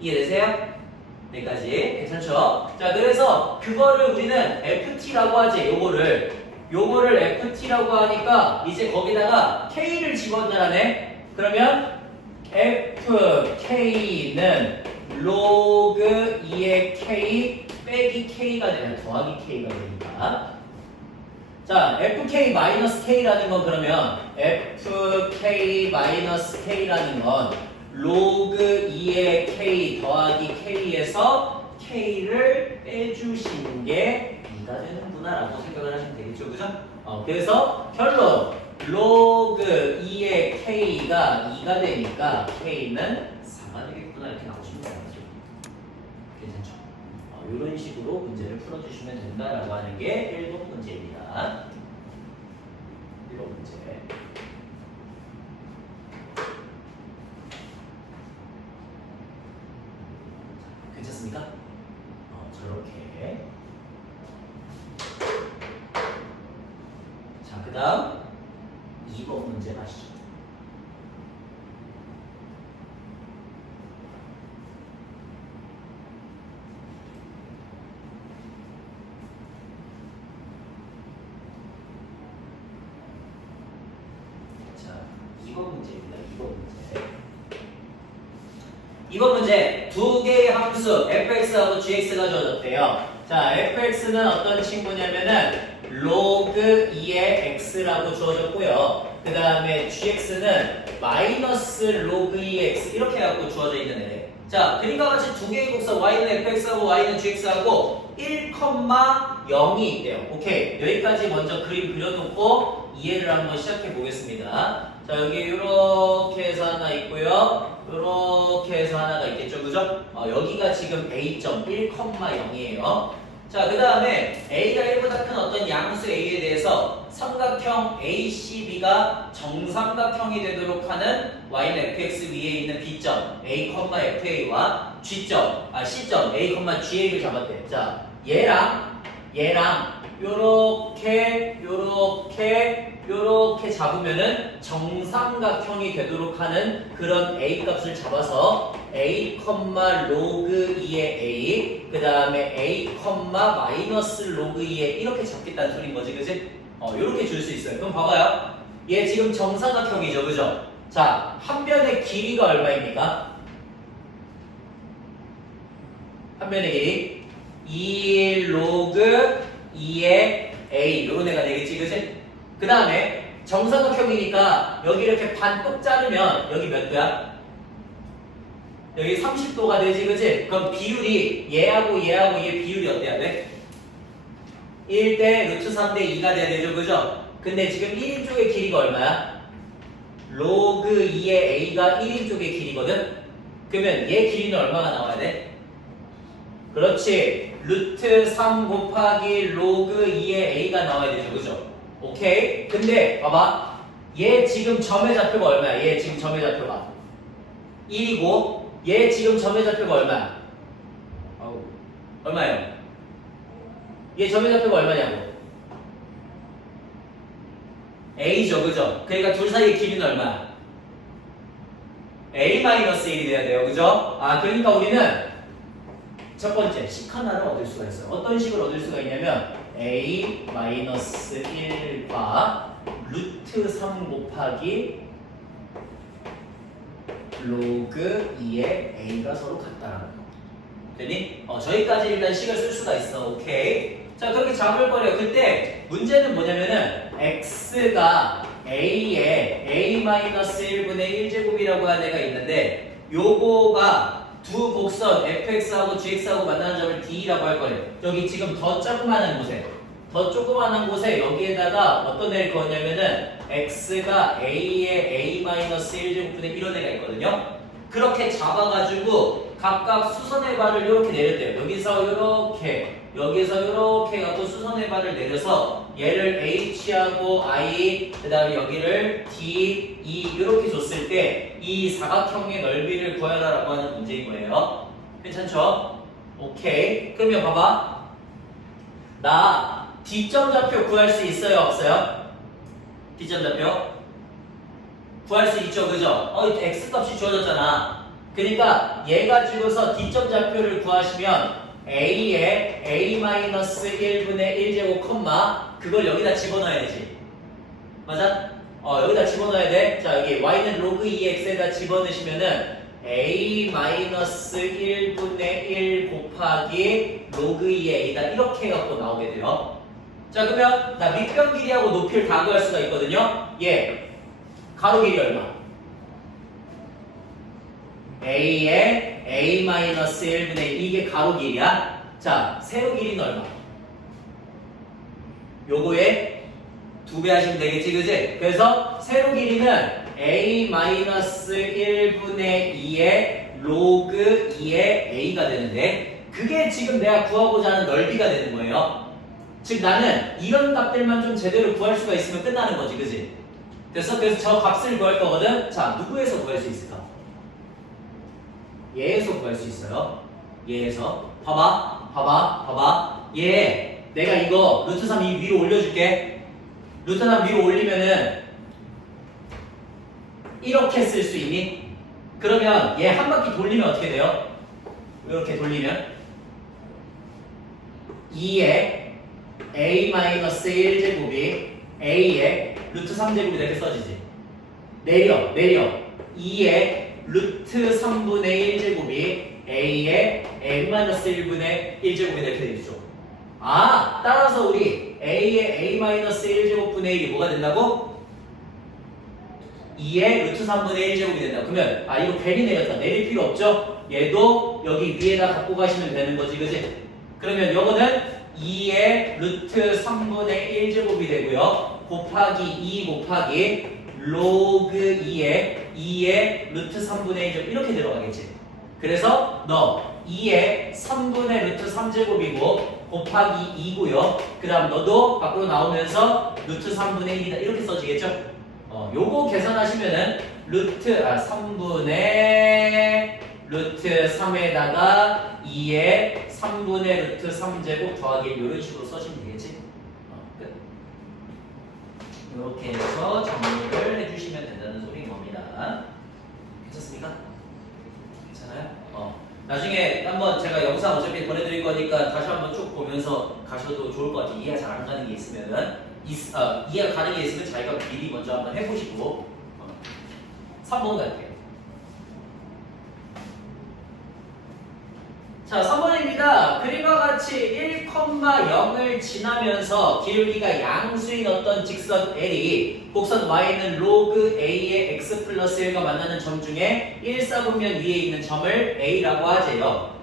이해되세요? 여기까지. 괜찮죠? 자, 그래서 그거를 우리는 FT라고 하지. 요거를 FT라고 하니까 이제 거기다가 K를 집어넣으라네. 그러면 FK는 로그 2의 K 빼기 K가 되면 더하기 K가 되니까. 자, FK-K라는 건 그러면 FK-K라는 건 로그 2의 K 더하기 K에서 K를 빼주시는 게 2가 되는구나 라고 생각을 하시면 되겠죠. 그죠? 그래서 결론 로그 2의 K가 2가 되니까 K는 4가 되겠구나 이렇게 나오시면 되죠. 괜찮죠? 이런 식으로 문제를 풀어주시면 된다라고 하는 게 1번 문제입니다. 1번 문제. 괜찮습니까? 저렇게. 자, 그 다음 2번 문제 가시죠. 자, 2번 문제입니다. 2번 문제. 2번 문제 두 개의 함수 fx하고 gx가 주어졌대요. 자, fx는 어떤 친구냐면은 로그 2의 x라고 주어졌고요. 그 다음에 gx는 마이너스 로그 2의 x 이렇게 해갖고 주어져 있는 애. 자, 그림과 같이 두 개의 곡선 y는 fx하고 y는 gx하고 1,0이 있대요. 오케이. 여기까지 먼저 그림 그려놓고 이해를 한번 시작해 보겠습니다. 자, 여기 이렇게 해서 하나 있고요. 이렇게 해서 하나가 있겠죠. 그죠? 여기가 지금 A점 1,0이에요. 자, 그 다음에 A가 1보다 큰 어떤 양수 A에 대해서 삼각형 ACB가 정삼각형이 되도록 하는 Y는 FX 위에 있는 B점 A, FA와 G점, C점 A, GA를 잡았대. 자, 얘랑 요렇게 잡으면은 정삼각형이 되도록 하는 그런 A 값을 잡아서 A, 로그 2의 A 그 다음에 A, 마이너스 로그 2의 이렇게 잡겠다는 소리인 거지, 그지? 요렇게 줄 수 있어요. 그럼 봐봐요. 얘 지금 정삼각형이죠, 그죠? 자, 한 변의 길이가 얼마입니까? 한 변의 길이 2 로그 2의 A 요런 애가 되겠지, 그치? 그 다음에 정삼각형이니까 여기 이렇게 반 꼭 자르면 여기 몇 도야? 여기 30도가 되지, 그치? 그럼 비율이 얘하고 얘하고 얘 비율이 어때야 돼? 1대 루트 3대 2가 돼야 되죠, 그죠? 근데 지금 1인 쪽의 길이가 얼마야? 로그 2의 a가 1인 쪽의 길이거든? 그러면 얘 길이는 얼마가 나와야 돼? 그렇지. 루트 3 곱하기 로그 2의 a가 나와야 되죠, 그죠? 오케이? 근데 봐봐. 얘 지금 점의 좌표가 얼마야? 얘 지금 점의 좌표가 1이고 얘 지금 점의 좌표가 얼마야? 얼마예요? 얘 점의 좌표가 얼마냐고? a죠, 그죠? 그러니까 둘 사이의 길이는 얼마야? a-1이 돼야 돼요, 그죠? 그러니까 우리는 첫 번째 식 하나를 얻을 수가 있어요. 어떤 식을 얻을 수가 있냐면 a-1과 루트 3 곱하기 로그 2의 a가 서로 같다라는 거. 되니? 저기까지 일단 식을 쓸 수가 있어. 오케이. 자, 그렇게 잡을 거래요. 그때 문제는 뭐냐면은 x가 a의 a-1분의 1제곱이라고 하는 애가 있는데 요거가 두 곡선 fx하고 gx하고 만나는 점을 d라고 할 거래요. 여기 지금 더 조그만한 곳에 여기에다가 어떤 애를 그었냐면은 x가 a의 a-1제곱분의 이런 애가 있거든요. 그렇게 잡아가지고 각각 수선의 발을 이렇게 내렸대요. 여기서 이렇게, 여기서 이렇게 갖고 수선의 발을 내려서 얘를 h하고 i, 그 다음에 여기를 d, e 이렇게 줬을 때 이 사각형의 넓이를 구하라라고 하는 문제인 거예요. 괜찮죠? 오케이. 그러면 봐봐. 나 D점 좌표 구할 수 있어요? 없어요? D점 좌표? 구할 수 있죠, 그죠? X값이 주어졌잖아. 그러니까 얘 가지고서 D점 좌표를 구하시면 A의 A-1분의 1제곱 콤마 그걸 여기다 집어넣어야 되지. 맞아? 여기다 집어넣어야 돼. 자, 여기 Y는 로그 2X에다 집어넣으시면은 A-1분의 1 곱하기 로그 2의 A다 이렇게 해갖고 나오게 돼요. 자, 그러면 나 밑변 길이하고 높이를 다 구할 수가 있거든요. 얘 가로 길이 얼마? A의 A-1분의 1 이게 가로 길이야. 자, 세로 길이는 얼마? 요거에 2배 하시면 되겠지, 그지? 그래서 세로 길이는 A-1분의 2의 로그 2의 A가 되는데 그게 지금 내가 구하고자 하는 넓이가 되는 거예요. 즉 나는 이런 값들만 좀 제대로 구할 수가 있으면 끝나는 거지, 그지? 그래서 저 값을 구할 거거든. 자, 누구에서 구할 수 있을까? 얘에서 구할 수 있어요. 얘에서. 봐봐. 얘 내가 이거 루트 3 이 위로 올려줄게. 루트 3 위로 올리면은 이렇게 쓸 수 있니? 그러면 얘 한 바퀴 돌리면 어떻게 돼요? 이렇게 돌리면 2의 a-1제곱이 a의 루트 3제곱이 이렇게 써지지. 내려 2의 루트 3분의 1제곱이 a의 n-1분의 1제곱이 이렇게 되죠. 따라서 우리 a의 a-1제곱분의 1이 뭐가 된다고? 2의 루트 3분의 1제곱이 된다. 그러면 이거 괜히 내렸다. 내릴 필요 없죠? 얘도 여기 위에다 갖고 가시면 되는 거지, 그지? 그러면 요거는 2의 루트 3분의 1제곱이 되고요. 곱하기 2 곱하기 로그 2의 루트 3분의 1제곱 이렇게 들어가겠지. 그래서 너 2의 3분의 루트 3제곱이고 곱하기 2고요. 그 다음 너도 밖으로 나오면서 루트 3분의 1이다 이렇게 써지겠죠? 요거 계산하시면은 3분의 루트 3에다가 2의 3분의 루트 3제곱 더하기 1 이런 식으로 써주면 되겠지? 끝. 이렇게 해서 정리를 해주시면 된다는 소리인 겁니다. 괜찮습니까? 괜찮아요? 나중에 한번 제가 영상 어차피 보내드릴 거니까 다시 한번 쭉 보면서 가셔도 좋을 것 같아요. 이해가 잘 안 가는 게 있으면은 이해가 가는 게 있으면 자기가 미리 먼저 한번 해보시고 3번 갈게요. 자, 3번입니다. 그림과 같이 1,0을 지나면서 기울기가 양수인 어떤 직선 L이 곡선 Y는 로그 A의 X 플러스 1과 만나는 점 중에 1사분면 위에 있는 점을 A라고 하재요.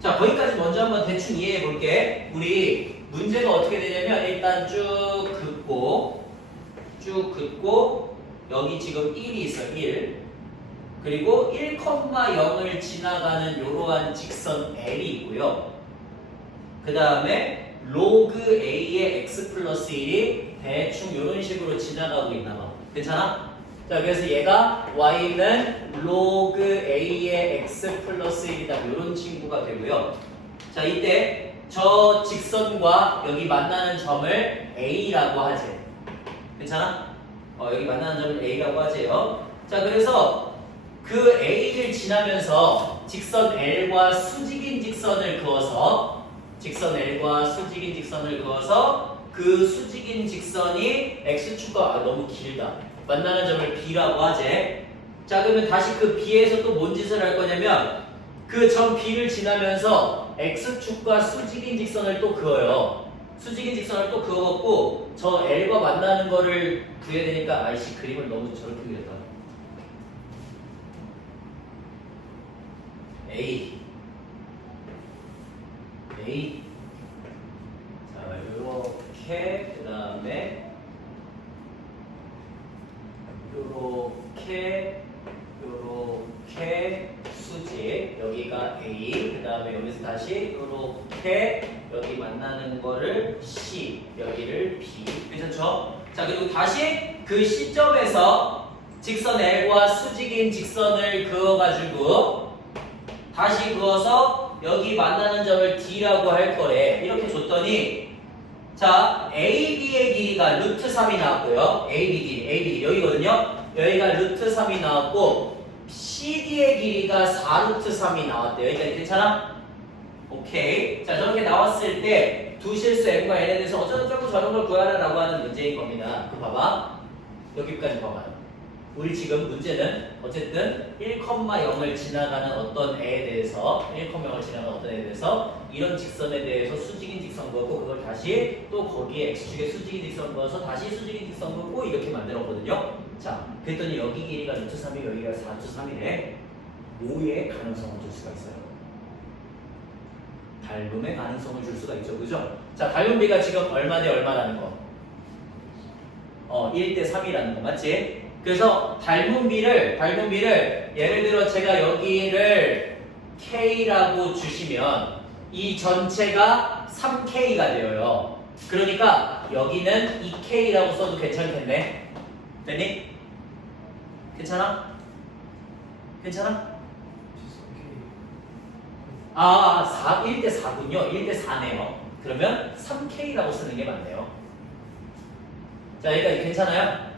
자, 거기까지 먼저 한번 대충 이해해 볼게. 우리 문제가 어떻게 되냐면 일단 쭉 긋고 여기 지금 1이 있어, 1. 그리고 1,0을 지나가는 이러한 직선 L이 있고요. 그 다음에 로그 A의 X 플러스 1이 대충 이런 식으로 지나가고 있나 봐. 괜찮아? 자, 그래서 얘가 Y는 로그 A의 X 플러스 1이다. 이런 친구가 되고요. 자, 이때 저 직선과 여기 만나는 점을 A라고 하지. 괜찮아? 여기 만나는 점을 A라고 하지요. 자, 그래서 그 A를 지나면서 직선 L과 수직인 직선을 그어서 그 수직인 직선이 X축과 너무 길다. 만나는 점을 B라고 하재. 자, 그러면 다시 그 B에서 또 뭔 짓을 할 거냐면 그 점 B를 지나면서 X축과 수직인 직선을 또 그어요. 수직인 직선을 또 그어갖고 저 L과 만나는 거를 구해야 되니까 아이씨 그림을 너무 저렇게 그렸다. A 자 요렇게 그 다음에 요렇게 수직 여기가 A 그 다음에 여기서 다시 요렇게 여기 만나는 거를 C 여기를 B 괜찮죠? 자 그리고 다시 그 시점에서 직선 L과 수직인 직선을 그어가지고 다시 그어서 여기 만나는 점을 D라고 할 거래. 이렇게 줬더니 자 AB의 길이가 루트 3이 나왔고요. AB 길이 여기거든요. 여기가 루트 3이 나왔고 CD의 길이가 4루트 3이 나왔대요. 여기까지 괜찮아? 오케이. 자 저렇게 나왔을 때 두 실수 M과 N에 대해서 어쩌고저쩌고 저런 걸 구하라라고 하는 문제인 겁니다. 그 봐봐. 여기까지 봐봐요. 우리 지금 문제는 어쨌든 1,0을 지나가는 어떤 애에 대해서 이런 직선에 대해서 수직인 직선 그었고 그걸 다시 또 거기에 X축에 수직인 직선 그어서 다시 수직인 직선 그었고 이렇게 만들었거든요. 자, 그랬더니 여기 길이가 루트 3이 여기가 4루트 3이래. 뭐의 가능성을 줄 수가 있어요? 닮음의 가능성을 줄 수가 있죠. 그죠? 자, 닮음비가 지금 얼마 대 얼마라는 거? 1대 3이라는 거 맞지? 그래서 닮음비를 예를 들어 제가 여기를 K라고 주시면 이 전체가 3K가 되어요. 그러니까 여기는 2K라고 써도 괜찮겠네. 됐니? 괜찮아? 1대 4군요. 1대 4네요. 그러면 3K라고 쓰는 게 맞네요. 자, 여기까지 괜찮아요?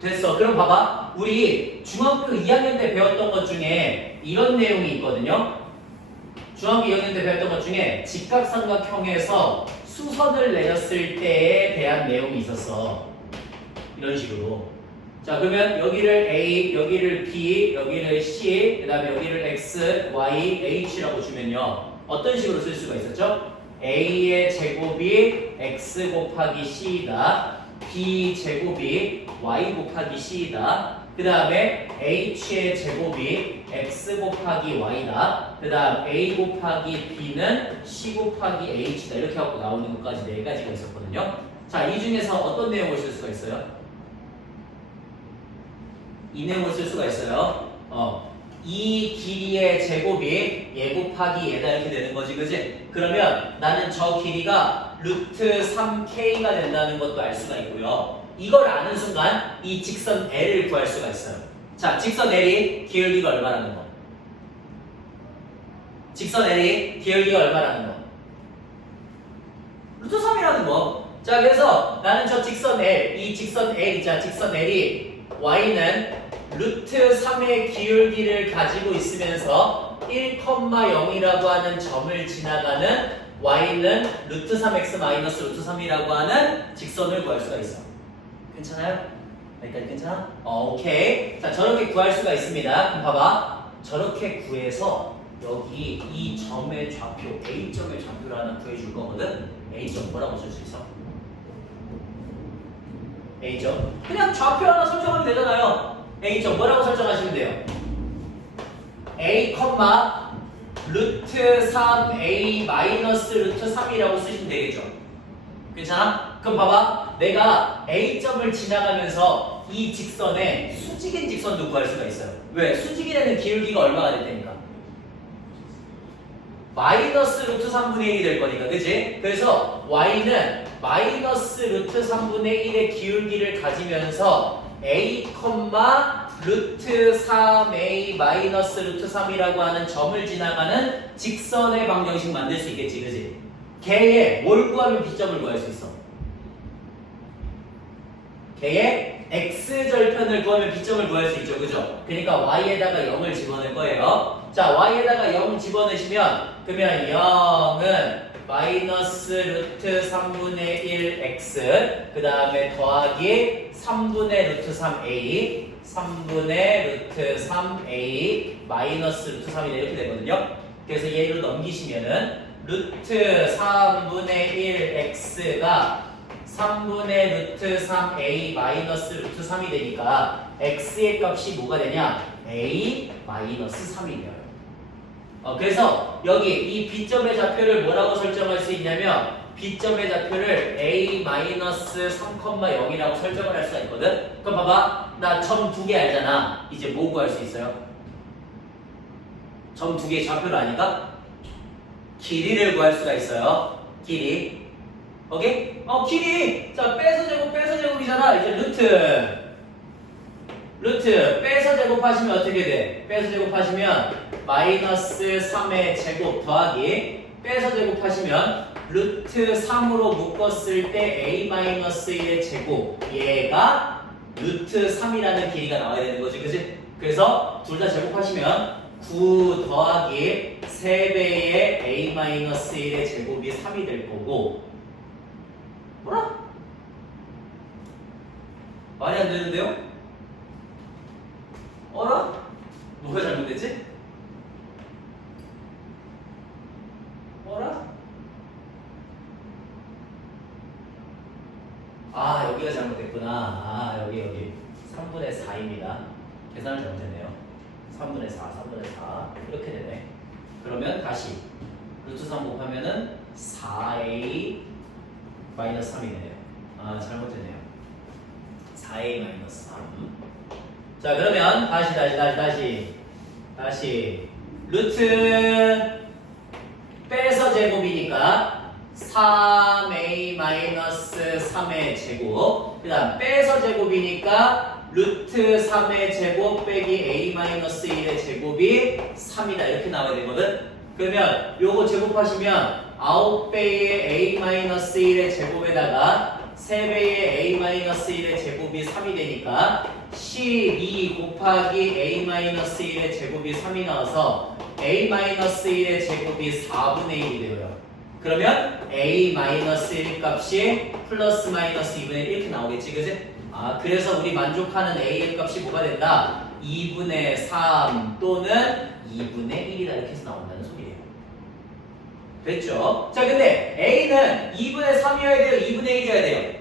됐어. 그럼 봐봐. 우리 중학교 2학년 때 배웠던 것 중에 이런 내용이 있거든요. 중학교 2학년 때 배웠던 것 중에 직각삼각형에서 수선을 내렸을 때에 대한 내용이 있었어. 이런 식으로. 자, 그러면 여기를 A, 여기를 B, 여기를 C, 그 다음에 여기를 X, Y, H라고 주면요. 어떤 식으로 쓸 수가 있었죠? A의 제곱이 X 곱하기 C이다. B 제곱이 Y 곱하기 C이다. 그 다음에 H의 제곱이 X 곱하기 Y다. 그 다음 A 곱하기 B는 C 곱하기 H다. 이렇게 하고 나오는 것까지 4가지가 있었거든요. 자, 이 중에서 어떤 내용을 쓸 수가 있어요? 이 내용을 쓸 수가 있어요. 이 길이의 제곱이 얘 곱하기 얘다 이렇게 되는 거지, 그지? 그러면 나는 저 길이가 루트 3K가 된다는 것도 알 수가 있고요. 이걸 아는 순간 이 직선 L을 구할 수가 있어요. 자, 직선 L이 기울기가 얼마라는 거? 직선 L이 기울기가 얼마라는 거? 루트 3이라는 거. 자, 그래서 나는 저 직선 L, 이 직선 L 있잖아. 직선 L이 Y는 루트 3의 기울기를 가지고 있으면서 1,0이라고 하는 점을 지나가는 Y는 루트 3x 마이너스 루트 3이라고 하는 직선을 구할 수가 있어. 괜찮아요? 여기까지 괜찮아? 오케이. 자, 저렇게 구할 수가 있습니다. 그럼 봐봐. 저렇게 구해서 여기 이 점의 좌표, A점의 좌표를 하나 구해줄 거거든. A점 뭐라고 쓸 수 있어? A점. 그냥 좌표 하나 설정하면 되잖아요. A점 뭐라고 설정하시면 돼요? A, 루트 3A 마이너스 루트 3이라고 쓰시면 되겠죠. 괜찮아? 그럼 봐봐. 내가 A점을 지나가면서 이 직선에 수직인 직선도 구할 수가 있어요. 왜? 수직인에는 기울기가 얼마가 될 테니까? 마이너스 루트 3분의 1이 될 거니까, 그치? 그래서 Y는 마이너스 루트 3분의 1의 기울기를 가지면서 A, 루트 3A 마이너스 루트 3이라고 하는 점을 지나가는 직선의 방정식 만들 수 있겠지, 그치? 걔의 뭘 구하면 B점을 구할 수 있어? 걔의 X절편을 구하면 B점을 구할 수 있죠, 그죠? 그러니까 Y에다가 0을 집어넣을 거예요. 자, Y에다가 0 집어넣으시면 그러면 0은 마이너스 루트 3분의 1 X 그 다음에 더하기 3분의 루트 3A 3분의 루트 3A 마이너스 루트 3이 이렇게 되거든요. 그래서 얘를 넘기시면은 루트 3분의 1 X가 3분의 루트 3A 마이너스 루트 3이 되니까 X의 값이 뭐가 되냐? A 마이너스 3이 돼요. 그래서 여기 이 B점의 좌표를 뭐라고 설정할 수 있냐면 B점의 좌표를 A-3,0이라고 설정을 할 수가 있거든. 그럼 봐봐. 나 점 2개 알잖아. 이제 뭐 구할 수 있어요? 점 2개의 좌표를 아니까? 길이를 구할 수가 있어요. 길이. 오케이? 길이! 자, 빼서 제곱이잖아. 이제 루트 빼서 제곱하시면 어떻게 돼? 빼서 제곱하시면 마이너스 3의 제곱 더하기 빼서 제곱하시면 루트 3으로 묶었을 때 A-1의 제곱 얘가 루트 3이라는 길이가 나와야 되는 거지, 그치? 그래서 둘 다 제곱하시면 9 더하기 3배의 A-1의 제곱이 3이 될 거고 뭐라? 말이 안 되는데요? 어라? 뭐가 잘못됐지? 어라? 여기가 잘못됐구나. 여기 3분의 4입니다. 계산을 잘못했네요. 3분의 4 이렇게 되네. 그러면 다시 루트 3 곱하면은 4A 마이너스 3이 되네요. 잘못했네요. 4A 마이너스 3. 자, 그러면 다시 루트 빼서 제곱이니까 3A-3의 제곱 그 다음 빼서 제곱이니까 루트 3의 제곱 빼기 A-1의 제곱이 3이다 이렇게 나와야 되거든. 그러면 요거 제곱하시면 9배의 A-1의 제곱에다가 3배의 A-1의 제곱이 3이 되니까 12 곱하기 A-1의 제곱이 3이 나와서 A-1의 제곱이 4분의 1이 되어요. 그러면 A-1 값이 플러스 마이너스 2분의 1 이렇게 나오겠지, 그지? 그래서 우리 만족하는 A의 값이 뭐가 된다? 2분의 3 또는 2분의 1이다 이렇게 해서 나온다는 소리예요. 됐죠? 자, 근데 A는 2분의 3이어야 돼요? 2분의 1이어야 돼요?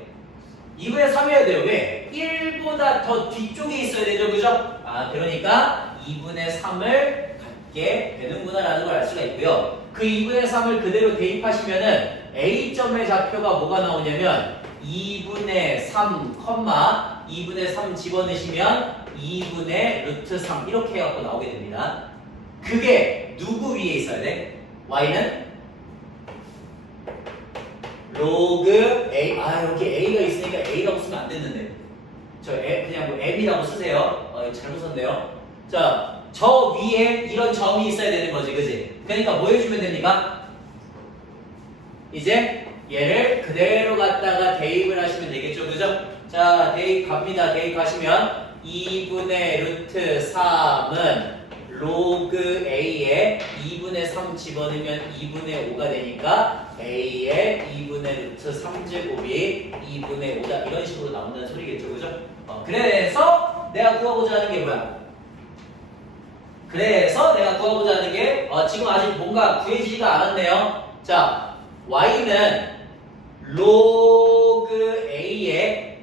2분의 3이어야 돼요. 왜? 1보다 더 뒤쪽에 있어야 되죠, 그죠? 그러니까 2분의 3을 갖게 되는구나 라는 걸 알 수가 있고요. 그 2분의 3을 그대로 대입하시면은 A점의 좌표가 뭐가 나오냐면 2분의 3, 2분의 3 집어넣으시면 2분의 루트 3 이렇게 해갖고 나오게 됩니다. 그게 누구 위에 있어야 돼? Y는? 로그 A. 여기 A가 있으니까 A라고 쓰면 안 됐는데. 그냥 뭐 M이라고 쓰세요. 잘못 썼네요. 자, 저 위에 이런 점이 있어야 되는 거지, 그지? 그러니까 뭐 해주면 됩니까? 이제 얘를 그대로 갖다가 대입을 하시면 되겠죠, 그죠? 자, 대입 갑니다. 대입하시면 2분의 루트 3은 로그 A에 2분의 3 집어넣으면 2분의 5가 되니까 A의 2분의 루트 3제곱이 2분의 5다 이런 식으로 나온다는 소리겠죠, 그죠? 그래서 내가 구하고자 하는 게 뭐야? 그래서 내가 구하고자 하는 게 지금 아직 뭔가 구해지지가 않았네요. 자, y는 로그 a에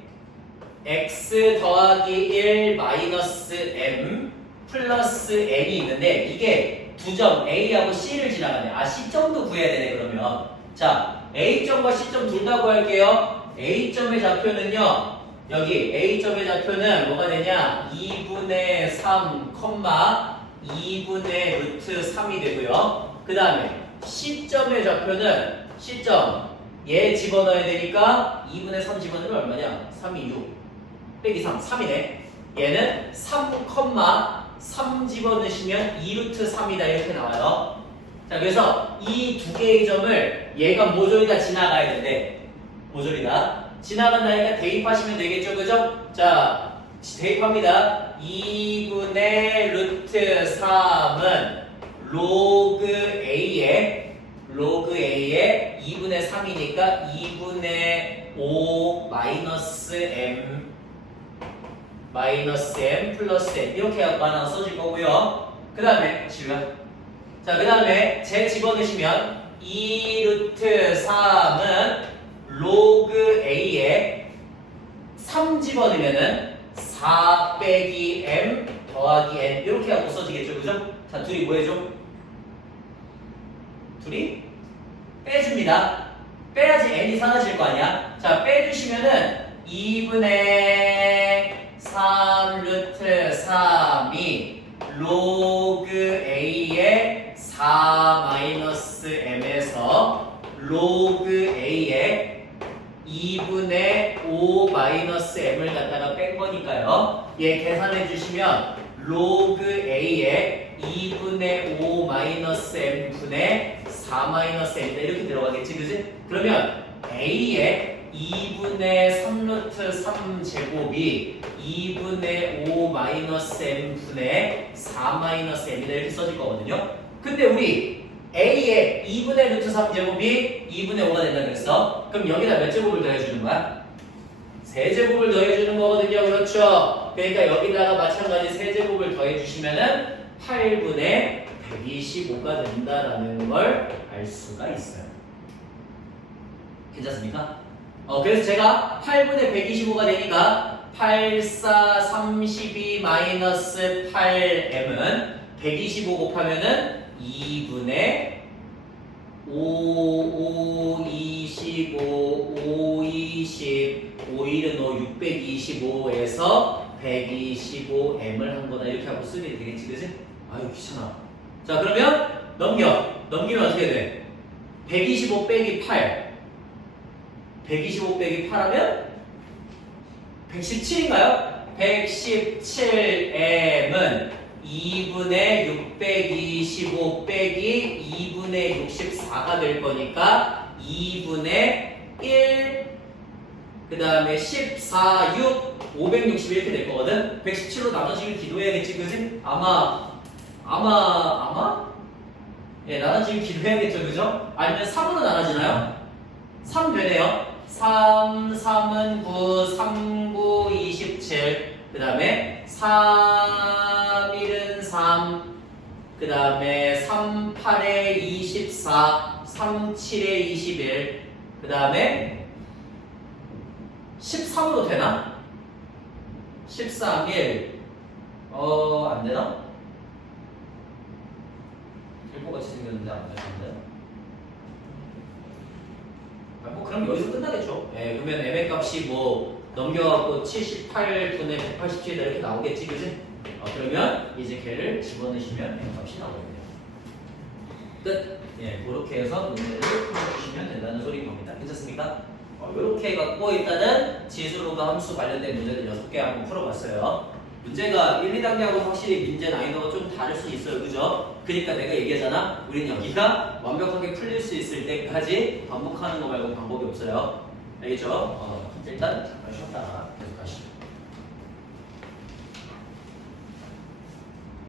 x 더하기 1 마이너스 m 플러스 n이 있는데 이게 두 점 a하고 c를 지나가네. 아, c점도 구해야 되네 그러면. 자, a점과 c점 둘 다 구할게요. a점의 좌표는요. 여기 a점의 좌표는 뭐가 되냐? 2분의 3, 2분의 루트 3이 되고요. 그 다음에 c점의 좌표는 c점 얘 집어넣어야 되니까 2분의 3 집어넣으면 얼마냐? 3이 6 빼기 3, 3이네. 얘는 3, 집어넣으시면 2루트 3이다 이렇게 나와요. 자, 그래서 이 두 개의 점을 얘가 모조리 다 지나가야 되는데 모조리 다 지나간다니까 대입하시면 되겠죠, 그죠? 자, 대입합니다. 2분의 루트 3은 로그 A에 2분의 3이니까 2분의 5 마이너스 m 플러스 n 이렇게 하나 써줄 거고요. 그 다음에 자, 그 다음에 제 집어넣으시면 2루트 3은 로그 A에 3 집어넣으면은 4 빼기 m 더하기 n 이렇게 하고 써지겠죠, 그죠? 자, 둘이 뭐 해줘? 둘이 빼줍니다. 빼야지 n이 사라질 거 아니야? 자, 빼주시면은 2분의 3 루트 3이 로그 a의 4 마이너스 m에서 로그 a의 2분의 5 마이너스 m을 갖다가 뺀 거니까요. 얘 계산해 주시면 로그 a의 2분의 5 마이너스 m 분의 4 마이너스 m이다 이렇게 들어가겠지, 그지? 그러면 a의 2분의 3루트 3제곱이 2분의 5 마이너스 m 분의 4 마이너스 m이다 이렇게 써질 거거든요. 근데 우리 a의 2분의 루트 3제곱이 2분의 5가 된다 그랬어. 그럼 여기다 몇 제곱을 더해주는 거야? 세제곱을 더해주는 거거든요. 그렇죠? 그러니까 여기다가 마찬가지 세제곱을 더해주시면은 8분의 125가 된다라는 걸 알 수가 있어요. 괜찮습니까? 그래서 제가 8분의 125가 되니까 8, 4, 32 마이너스 8m은 125 곱하면은 2분의 5, 25, 5, 20, 5, 1은 5, 625에서 125m을 한 거다. 이렇게 하고 쓰면 되겠지, 그치? 아유, 귀찮아. 자, 그러면 넘기면 어떻게 돼? 125 빼기 8. 125 빼기 8하면 117인가요? 117m은 2분의 625 빼기 2분의 64가 될 거니까 2분의 1, 그 다음에 14, 6, 560 이렇게 될 거거든? 117로 나눠지길 기도해야겠지, 그지? 아마? 예, 나눠지길 기도해야겠죠, 그죠? 아니면 3으로 나눠지나요? 3 되네요. 3, 3은 9, 3, 9, 27. 그 다음에 3, 1은 3. 그 다음에 3, 8에 24. 3, 7에 21. 그 다음에 13으로 되나? 13, 1. 안 되나? 일보같이 생겼는데 안 되는데? 뭐 그럼 여기서 끝나겠죠. 예, 그러면 m의 값이 뭐 넘겨갖고 78분의 187 이렇게 나오겠지, 그지? 그러면 이제 걔를 집어넣으시면 m 값이 나오겠네요. 끝. 예, 그렇게 해서 문제를 풀어주시면 된다는 소리인 겁니다. 괜찮습니까? 이렇게 해갖고 일단은 지수로가 함수 관련된 문제들 6개 한번 풀어봤어요. 문제가 1, 2단계하고 확실히 문제 난이도가 좀 다를 수 있어요, 그죠? 그러니까 내가 얘기하잖아. 우린 여기가 완벽하게 풀릴 수 있을 때까지 반복하는 거 말고 방법이 없어요. 알겠죠? 일단 잠깐 쉬었다가